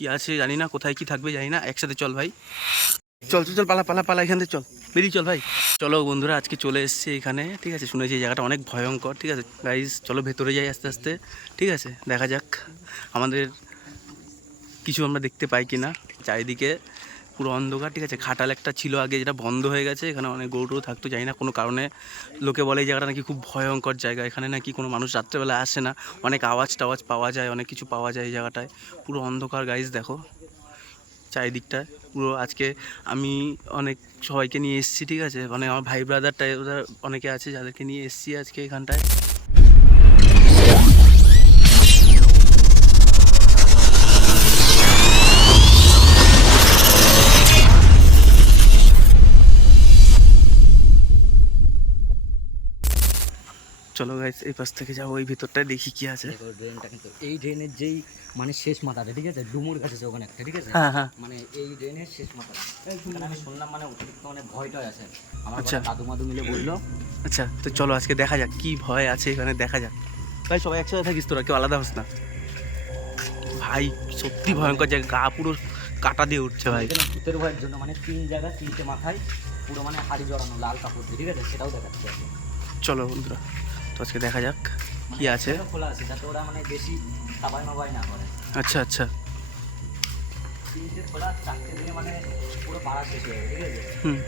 কি আছে জানি না, কোথায় কি থাকবে জানি না। একসাথে চল ভাই, চল চল চল, পালা পালা পালা, এখান থেকে চল, বেরিয়ে চল ভাই। চলো বন্ধুরা, আজকে চলে এসেছি এখানে, ঠিক আছে। শুনেছি এই জায়গাটা অনেক ভয়ঙ্কর, ঠিক আছে গাইজ। চলো ভেতরে যাই আস্তে আস্তে, ঠিক আছে। দেখা যাক আমাদের কিছু আমরা দেখতে পাই কি না। চারিদিকে পুরো অন্ধকার, ঠিক আছে। খাটাল একটা ছিল আগে, যেটা বন্ধ হয়ে গেছে। এখানে অনেক গরু থাকতো, জানি না কোনো কারণে। লোকে বলে এই জায়গাটা নাকি খুব ভয়ঙ্কর জায়গা, এখানে নাকি কোনো মানুষ রাত্রেবেলা আসে না, অনেক আওয়াজ টাওয়াজ পাওয়া যায়, অনেক কিছু পাওয়া যায় এই জায়গাটায়। পুরো অন্ধকার গাইজ, দেখো চারিদিকটা পুরো। আজকে আমি অনেক সবাইকে নিয়ে এসেছি, ঠিক আছে। মানে আমার ভাই ব্রাদার টাই অনেকে আছে, যাদেরকে নিয়ে এসেছি আজকে এখানটায়। চলো গাইস, এই পাশ থেকে যাবো, ওই ভিতরটায় দেখি কি আছে। ড্রেনটা কিন্তু এই ড্রেনের যেই মানে শেষ মাথাটা, ঠিক আছে, ডুমুর গাছ আছে ওখানে একটা, ঠিক আছে। হ্যাঁ হ্যাঁ, মানে এই ড্রেনের শেষ মাথাটা এখানে আমি শুনলাম মানে অতিরিক্ত মানে ভয়টাই আছে। আমার আচ্ছা। দাদু মাদু মিলে বললো। আচ্ছা, তো চলো আজকে দেখা যাক কি ভয় আছে এখানে, দেখা যাক। ভাই সবাই একসাথে থাকিস, তোরা কেউ আলাদা হোস না ভাই। সত্যি ভয়ঙ্কর জায়গা, গা পুরো কাটা দিয়ে উঠছে ভাই। এখানে ভূতের ভয়ের জন্য মানে 3 জায়গা 3টে মাথায় পুরো মানে হাড়ি জড়ানো লাল কাপড় দিয়ে, ঠিক আছে, সেটাও দেখাচ্ছে। চলো বন্ধুরা, তো আজকে দেখা যাক কি আছে। খোলা আছে যাতে ওরা মানে বেশি তাবাই মাবাই না করে। আচ্ছা আচ্ছা, 3টে খোলা, 4টে দিনে মানে পুরো পাড়া শেষ হয়ে যাবে, ঠিক আছে। হুম।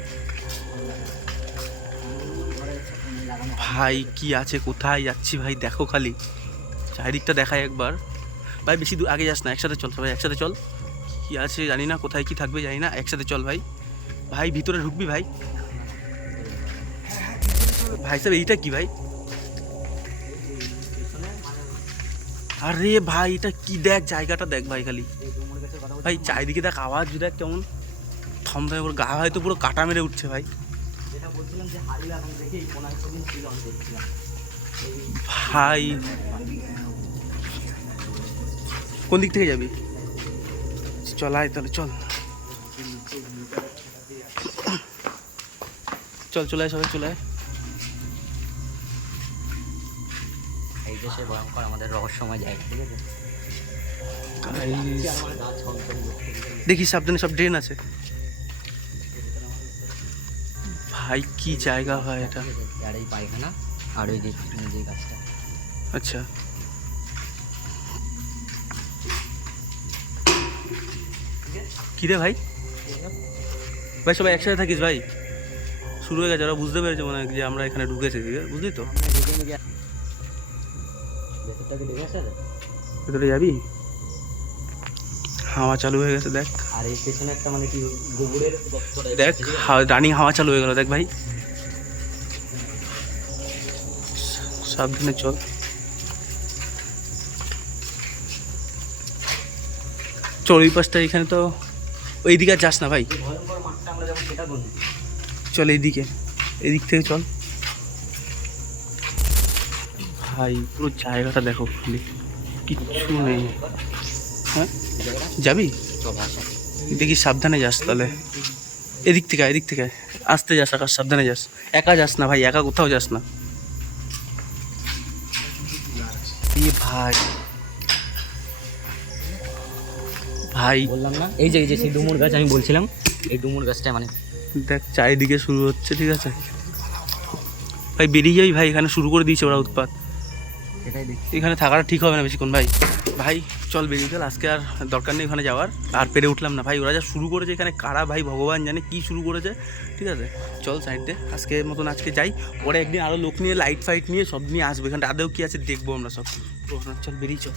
ভাই কি আছে, কোথায় যাচ্ছি ভাই, দেখো খালি চারিদিকটা দেখায় একবার। ভাই বেশি দূর আগে যাস না, একসাথে চল সবাই, একসাথে চল। কি আছে জানি না, কোথায় কি থাকবে জানি না, একসাথে চল ভাই। ভাই ভিতরে ঢুকবি ভাই। ভাই সাহেব এইটা কি ভাই? আরে ভাই এটা কি, দেখ জায়গাটা দেখ ভাই খালি। ভাই চারিদিকে দেখ, আওয়াজ দেখ কেমন, থমথমে পুরো গা হয়তো পুরো কাটা মেরে উঠছে ভাই। যেটা বলছিলাম যে হাড়ি লাগানো দেখে এই কোনায় সেদিন ছিল, আমি দেখছিলাম। ভাই কোন দিক থেকে যাবি? চল আয় তাহলে, চল চল, চলে আয় সবাই, চলে আয়। এই যে সে ভয়ঙ্কর আমাদের রহস্যময় জায়গা, ঠিক আছে। দেখি সাবধানে, সব ড্রেন আছে ভাই। কি জায়গা ভাই এটা? আর এই পায়খানা আর ওই যে যে গাছটা। আচ্ছা, কি রে ভাই? ভাই সবাই একসাথে থাকিস ভাই। শুরু হয়ে গেছে, ওরা বুঝতে পেরেছে মনে হয় যে আমরা এখানে ঢুকেছি, বুঝলি তো। ভেতরে যাবি? হাওয়া চালু হয়ে গেছে দেখ। আর এই পেছনে একটা মানে কি গোবরের দেখ রানিং হাওয়া চালু হয়ে গেল, দেখ ভাই। সাবধানে চল। চল ওই পাশটা, এখানে তো ওইদিকে আর যাস না ভাই। ভয়ঙ্কর মাঠটা আমরা যেমন সেটা বলি। চল এইদিকে, এদিক থেকে চল ভাই। পুরো জায়গাটা দেখো খালি, কিচ্ছু নেই। হ্যাঁ যাবি? দেখি সাবধানে যাস তাহলে। এদিক থেকে, এদিক থেকে আসতে যাস, আকাশ সাবধানে যাস। একা যাস না ভাই, একা কোথাও যাস না ভাই। ভাই বললাম না, এই যে সেই ডুমুর গাছ আমি বলছিলাম, এই ডুমুর গাছটা মানে দেখ চারিদিকে শুরু হচ্ছে, ঠিক আছে ভাই। বেরিয়ে যাই ভাই, এখানে শুরু করে দিয়েছে ওরা উৎপাত। সেটাই দেখি। এখানে থাকাটা ঠিক হবে না বেশিক্ষণ ভাই। ভাই চল বেরিয়ে চল, আজকে আর দরকার নেই ওখানে যাওয়ার। আর পেরে উঠলাম না ভাই, ওরা যা শুরু করেছে এখানে, কারা ভাই ভগবান জানে কি শুরু করেছে, ঠিক আছে। চল সাইডে, আজকে মতন আজকে যাই। পরে একদিন আরও লোক নিয়ে, লাইট ফাইট নিয়ে সব নিয়ে আসবে এখানটা, আদেও কি আছে দেখবো আমরা সব। চল বেরিয়ে চল।